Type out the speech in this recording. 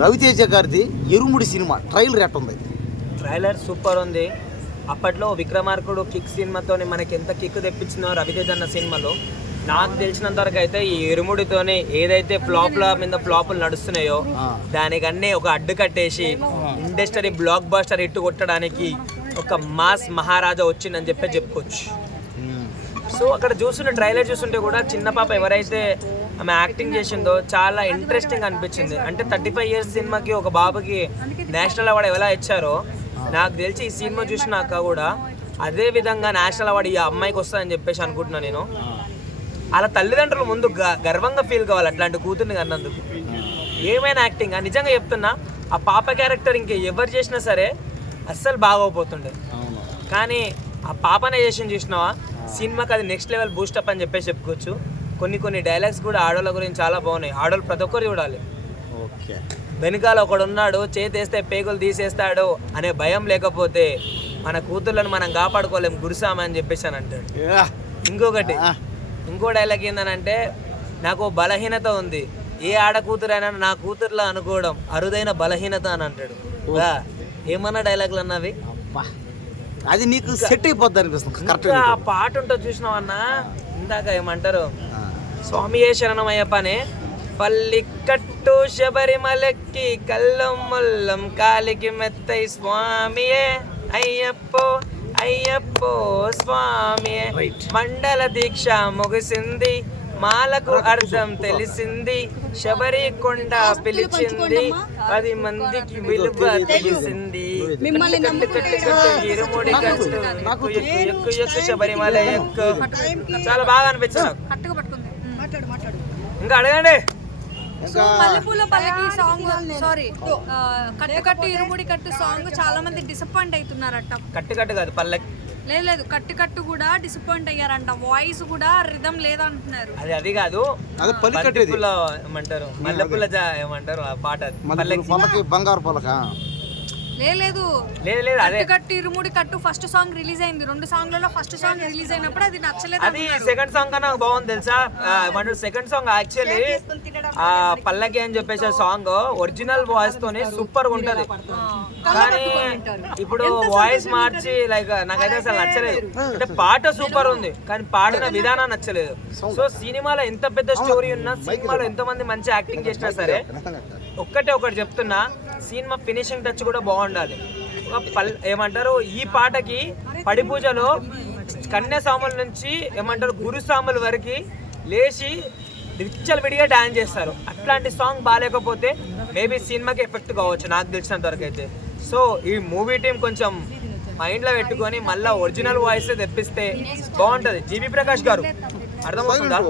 రవితేజ గారిది ఇరుముడి cinema trailer ఎట్టుంది? Trailer super ఉంది. అప్పట్లో విక్రమార్కుడు కిక్ సినిమాతో మనకి ఎంత కిక్ తెప్పించిందో రవితేజ అన్న సినిమాలో, నాకు తెలిసినంత వరకు అయితే ఈ ఇరుముడితోనే ఏదైతే ఫ్లాప్ల మీద ఫ్లాపులు నడుస్తున్నాయో దానికన్నీ ఒక అడ్డు కట్టేసి ఇండస్ట్రీ బ్లాక్ బస్టర్ హిట్ కొట్టడానికి ఒక మాస్ మహారాజా వచ్చిందని చెప్పుకోవచ్చు. సో అక్కడ చూస్తుంటే ట్రైలర్ చూస్తుంటే కూడా చిన్న పాప ఎవరైతే ఆమె యాక్టింగ్ చేసిందో చాలా ఇంట్రెస్టింగ్ అనిపించింది. అంటే 35 years సినిమాకి ఒక బాబుకి నేషనల్ అవార్డు ఎలా ఇచ్చారో నాకు తెలిసి ఈ సినిమా చూసినాక కూడా అదే విధంగా నేషనల్ అవార్డు ఈ అమ్మాయికి వస్తుందని చెప్పేసి అనుకుంటున్నాను నేను. అలా తల్లిదండ్రులు ముందు గర్వంగా ఫీల్ కావాలి అట్లాంటి కూతుర్ని కన్నందుకు. ఏమైనా యాక్టింగ్ నిజంగా చెప్తున్నా, ఆ పాప క్యారెక్టర్ ఇంక ఎవరు చేసినా సరే అస్సలు బాగోపోతుండే. కానీ ఆ పాపనే చేసింది చూసినావా, సినిమాకి అది నెక్స్ట్ లెవెల్ బూస్టప్ అని చెప్పేసి చెప్పుకోవచ్చు. కొన్ని డైలాగ్స్ కూడా ఆడోళ్ళ గురించి చాలా బాగున్నాయి. ఆడోళ్ళు ప్రతి ఒక్కరు చూడాలి. ఓకే, వెనకాల ఒకడు ఉన్నాడు చేతేస్తే పేగులు తీసేస్తాడు అనే భయం లేకపోతే మన కూతుర్లను మనం కాపాడుకోలేం గురుసామని చెప్పేసి అని అంటాడు. ఇంకో డైలాగ్ ఏంటనంటే, నాకు బలహీనత ఉంది, ఏ ఆడ కూతురైనా నా కూతురులా అనుకోవడం అరుదైన బలహీనత అని అంటాడు. ఏమన్నా డైలాగులు అన్నవి అది నీకు సెట్ అయిపోద్ది అనిపిస్తుంది. ఆ పాట ఉంటుంది చూసినావన్నా, ఇందాక ఏమంటారు, స్వామియే శరణమయ్యప్పనే పల్లికట్టు శబరిమలకి కల్లం ముల్లం కాలికి మెత్తై స్వామియే అయ్యప్పో అయ్యప్పో స్వామియే. మండల దీక్ష ముగిసింది, మాలకు అర్థం తెలిసింది, శబరి కొండ పిలిచింది, 10 మందికి విలువ తెలిసింది, ఇరుముడి కట్టు ఎక్కు శబరిమల ఎక్కు. చాలా బాగా అనిపించింది. ఇంకా అడగండి. మల్లెపూల పల్లకి సాంగ్, సారీ కట్టు ఇరుముడి కట్టు సాంగ్ చాలా మంది డిసప్పాయింట్ అవుతున్నారట. కట్టు కాదు పల్లకి, లేదు కట్టు కూడా డిసప్పాయింట్ అయ్యారంట. వాయిస్ కూడా రిథం లేదంటున్నారు. అది కాదు, ఏమంటారు మల్లెపూల ఏమంటారు ఆ పాట బంగారు పలక. లేదు కట్టు ఇరుముడి కట్టు ఫస్ట్ సాంగ్ రిలీజ్ అయింది. 2 సాంగ్లలో ఫస్ట్ సాంగ్ రిలీజ్ అయినప్పుడు అది నచ్చలేదు. అది సెకండ్ సాంగ్ కన్నా బాగుంది తెలుసా. సెకండ్ సాంగ్ యాక్చువల్లీ ఆ పల్లకి అని చెప్పేసి సాంగ్ ఒరిజినల్ వాయిస్ తోనే సూపర్ గా ఉంటది. కానీ ఇప్పుడు వాయిస్ మార్చి లైక్ నాకైతే అసలు నచ్చలేదు. అంటే పాట సూపర్ ఉంది కానీ పాడిన విధానం నచ్చలేదు. సో సినిమాలో ఎంత పెద్ద స్టోరీ ఉన్నా, సినిమాలో ఎంతమంది మంచి యాక్టింగ్ చేసినా సరే ఒకటి చెప్తున్నా, సినిమా ఫినిషింగ్ టచ్ కూడా బాగుండాలి. ఏమంటారు, ఈ పాటకి పడి పూజలో కన్యాసాముల నుంచి ఏమంటారు గురుసాముల వరకు లేచి విడిగా డాన్స్ చేస్తారు. అట్లాంటి సాంగ్ బాగాలేకపోతే మేబీ సినిమాకి ఎఫెక్ట్ కావచ్చు నాకు తెలిసినంత వరకు అయితే. సో ఈ మూవీ టీం కొంచెం మైండ్లో పెట్టుకొని మళ్ళీ ఒరిజినల్ వాయిస్ తెప్పిస్తే బాగుంటుంది. జీవి ప్రకాష్ గారు అర్థమవుతుందా?